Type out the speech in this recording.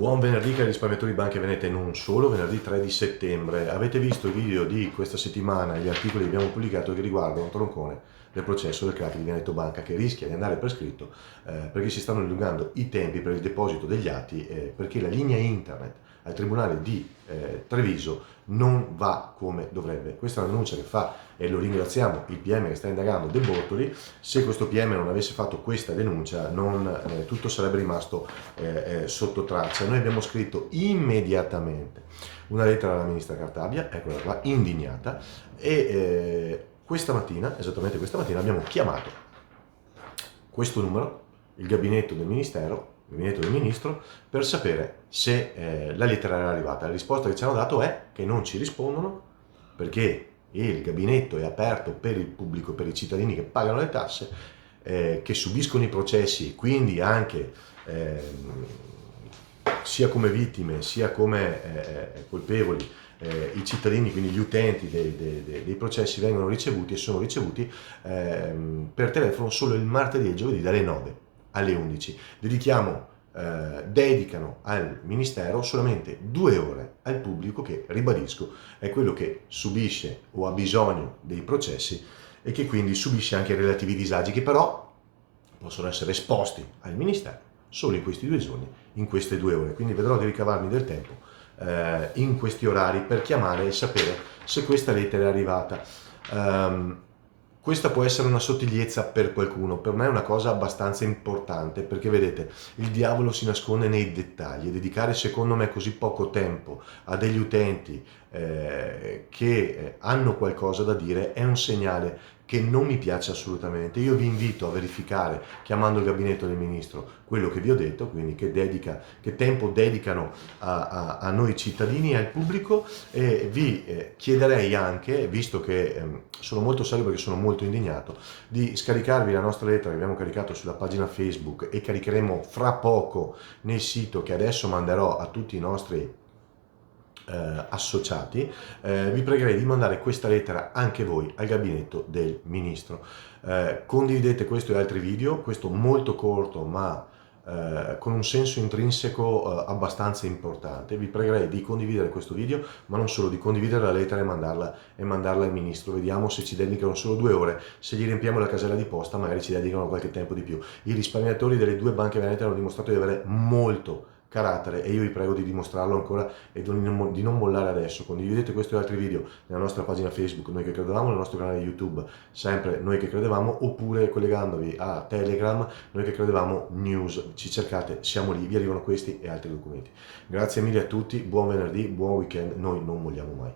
Buon venerdì cari risparmiatori Banche Venete e non solo, venerdì 3 di settembre. Avete visto i video di questa settimana e gli articoli che abbiamo pubblicato che riguardano Troncone del processo del crack di Veneto Banca che rischia di andare prescritto perché si stanno allungando i tempi per il deposito degli atti perché la linea internet al Tribunale di Treviso non va come dovrebbe. Questa è una denuncia che fa, e lo ringraziamo, il PM che sta indagando De Bortoli. Se questo PM non avesse fatto questa denuncia tutto sarebbe rimasto sotto traccia. Noi abbiamo scritto immediatamente una lettera alla ministra Cartabia, eccola qua, indignata, e esattamente questa mattina, abbiamo chiamato questo numero, il gabinetto del Ministero, il gabinetto del Ministro, per sapere se la lettera era arrivata. La risposta che ci hanno dato è che non ci rispondono perché il gabinetto è aperto per il pubblico, per i cittadini che pagano le tasse, che subiscono i processi, quindi anche sia come vittime sia come colpevoli, i cittadini, quindi gli utenti dei processi vengono ricevuti e sono ricevuti per telefono solo il martedì e il giovedì dalle 9 alle 11. Dedicano al Ministero solamente 2 ore al pubblico che, ribadisco, è quello che subisce o ha bisogno dei processi e che quindi subisce anche relativi disagi che però possono essere esposti al Ministero solo in questi 2 giorni, in queste 2 ore. Quindi vedrò di ricavarmi del tempo in questi orari per chiamare e sapere se questa lettera è arrivata. Questa può essere una sottigliezza per qualcuno, per me è una cosa abbastanza importante, perché vedete, il diavolo si nasconde nei dettagli e dedicare secondo me così poco tempo a degli utenti che hanno qualcosa da dire è un segnale che non mi piace assolutamente. Io vi invito a verificare, chiamando il gabinetto del ministro, quello che vi ho detto, quindi che tempo dedicano a noi cittadini e al pubblico, e vi chiederei anche, visto che sono molto serio perché sono molto indignato, di scaricarvi la nostra lettera che abbiamo caricato sulla pagina Facebook e caricheremo fra poco nel sito che adesso manderò a tutti i nostri associati. Vi pregherei di mandare questa lettera anche voi al gabinetto del ministro. Condividete questo e altri video, questo molto corto ma con un senso intrinseco abbastanza importante. Vi pregherei di condividere questo video, ma non solo, di condividere la lettera e mandarla al ministro. Vediamo se ci dedicano solo 2 ore, se gli riempiamo la casella di posta magari ci dedicano qualche tempo di più. I risparmiatori delle 2 banche venete hanno dimostrato di avere molto carattere e io vi prego di dimostrarlo ancora e di non mollare adesso. Condividete questo e altri video nella nostra pagina Facebook Noi che credevamo, nel nostro canale YouTube sempre Noi che credevamo, oppure collegandovi a Telegram Noi che credevamo News. Ci cercate, siamo lì, vi arrivano questi e altri documenti. Grazie mille a tutti, buon venerdì, buon weekend, noi non molliamo mai.